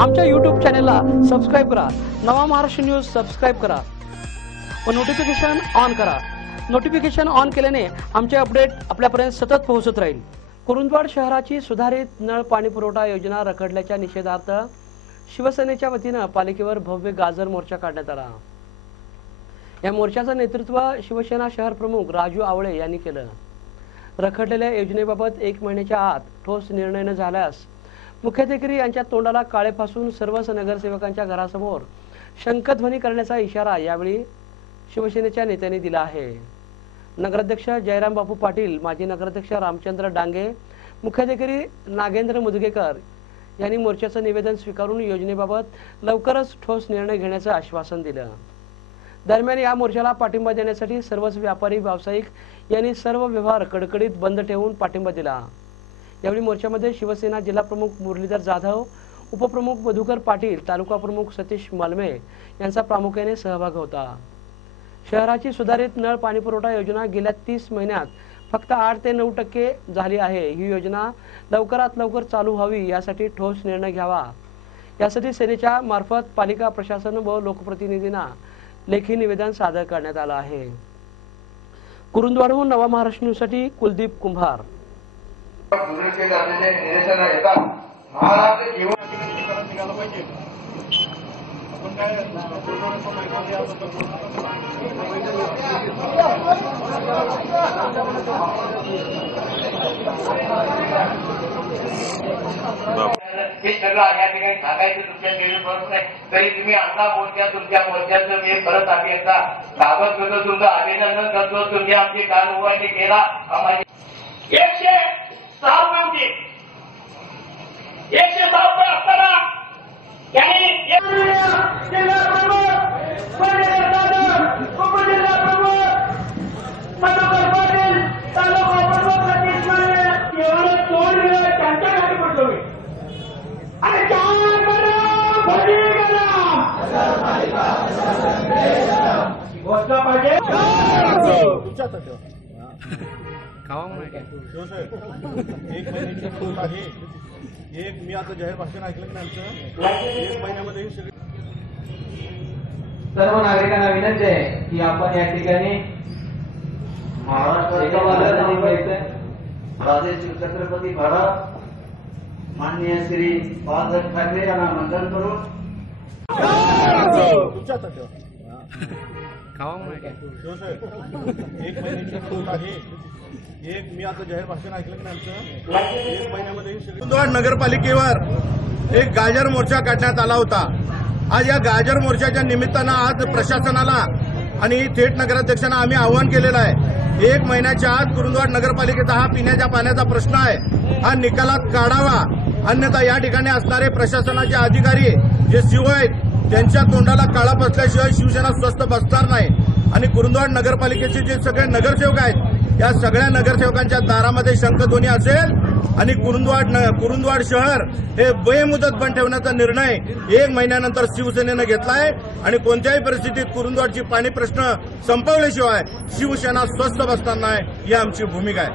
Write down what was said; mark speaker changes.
Speaker 1: आमच्या यूट्यूब चॅनेलला सबस्क्राईब करा. नवा महाराष्ट्र न्यूज सबस्क्राईब करा. व नोटिफिकेशन ऑन करा. नोटिफिकेशन ऑन केल्याने आमचे अपडेट आपल्यापर्यंत सतत पोहोचत राहील. कुरुंदवाड शहराची सुधारित नळ पाणी पुरवठा योजना रखडल्याच्या निषेधार्थ शिवसेनेच्या वतीनं पालिकेवर भव्य गाजर मोर्चा काढण्यात आला. या मोर्चाचं नेतृत्व शिवसेना शहर प्रमुख राजू आवळे यांनी केलं. रखडलेल्या योजनेबाबत एक महिन्याच्या आत ठोस निर्णय न झाल्यास मुख्याधिकारी यांच्या तोंडाला काळेपासून सर्वच नगरसेवकांच्या घरासमोर शंखध्वनी करण्याचा इशारा यावेळी शिवसेनेच्या नेत्यांनी दिला आहे. नगराध्यक्ष जयराम बापू पाटील माजी नगराध्यक्ष रामचंद्र डांगे मुख्याधिकारी नागेंद्र मुदगेकर यांनी मोर्चाचं निवेदन स्वीकारून योजनेबाबत लवकरच ठोस निर्णय घेण्याचं आश्वासन दिलं. दरम्यान या मोर्चाला पाठिंबा देण्यासाठी सर्वच व्यापारी व्यावसायिक यांनी सर्व व्यवहार कडकडीत बंद ठेवून पाठिंबा दिला. यावेळी मोर्चामध्ये शिवसेना जिल्हाप्रमुख मुरलीधर जाधव उपप्रमुख मधुकर पाटील तालुका प्रमुख सतीश मालमे यांचा प्रामुख्याने सहभाग होता. शहराची सुधारित नळ पाणी पुरवठा योजना गेल्या तीस महिन्यात फक्त आठ ते नऊ टक्के झाली आहे. ही योजना लवकरात लवकर चालू व्हावी यासाठी ठोस निर्णय घ्यावा. यासाठी सेनेच्या मार्फत पालिका प्रशासन व लोकप्रतिनिधींना लेखी निवेदन सादर करण्यात आलं आहे. कुरुंदवाडहून नवा महाराष्ट्र न्यूजसाठी कुलदीप कुंभार.
Speaker 2: दुरुस्ती येतात महाराष्ट्र जीवन
Speaker 3: निघालं पाहिजे. आपण काय
Speaker 2: हे सगळं या ठिकाणी सांगायचं तुमच्या निवेदन बरोबर तरी तुम्ही आता बोलत्या तुमच्या मोर्चाचं मी परत आम्ही एकदा कागद करतो तुमचं अभिनंदन करतो. तुम्ही आमची कानउभारणी केला. आम्हाला एकशे सहा होते एकशे सहा रुपये असताना त्यांनी जिल्हा प्रमुख उपजिल्हा प्रमुख मधुकर पाटील तालुका प्रमुख सतीश माने एवढं दोन वेळा त्यांच्या घरी पडलो मी आणि भजी पाहिजे
Speaker 3: ठेवा. शिवसाहेब, एक महिन्याची सूट आहे एक मी आता जाहीर भाषण ऐकलं की आमचं एक महिन्यामध्ये ही
Speaker 4: सर्व नागरिकांना विनंती आहे की आपण या ठिकाणी एका.
Speaker 5: प्रादेशिक छत्रपती भारत माननीय श्री बाळासाहेब ठाकरे यांना वंदन करून
Speaker 3: शिवसाहेब, एक महिन्याची सूट आहे. एक मी आता जाहीर भाषण ऐकलं की आमचं? एक महिन्यामध्ये नगरपालिकेवर एक गाजर मोर्चा काढण्यात आला होता. आज या गाजर मोर्चाच्या निमित्तानं आज प्रशासनाला आणि थेट नगराध्यक्षांना आम्ही आवाहन केलेलं आहे. एक महिन्याच्या आत कुरुंदवाड नगरपालिकेचा हा पिण्याच्या पाण्याचा प्रश्न आहे. हा निकालात काढावा. अन्यथा या ठिकाणी असणारे प्रशासनाचे अधिकारी जे शिव आहेत त्यांच्या तोंडाला काळा बसल्याशिवाय शिवसेना स्वस्थ बसणार नाही. आणि कुरुंदवाड नगरपालिकेचे जे सगळे नगरसेवक आहेत या सगळ्या नगरसेवकांच्या दारामध्ये शंखध्वनी असेल आणि कुरुंदवाड न- कुरुंदवाड शहर हे बेमुदत बंद ठेवण्याचा निर्णय एक महिन्यानंतर शिवसेनेनं घेतलाय. आणि कोणत्याही परिस्थितीत कुरुंदवाडची पाणी प्रश्न संपवल्याशिवाय शिवसेना स्वस्थ बसणार नाही ही आमची भूमिका आहे.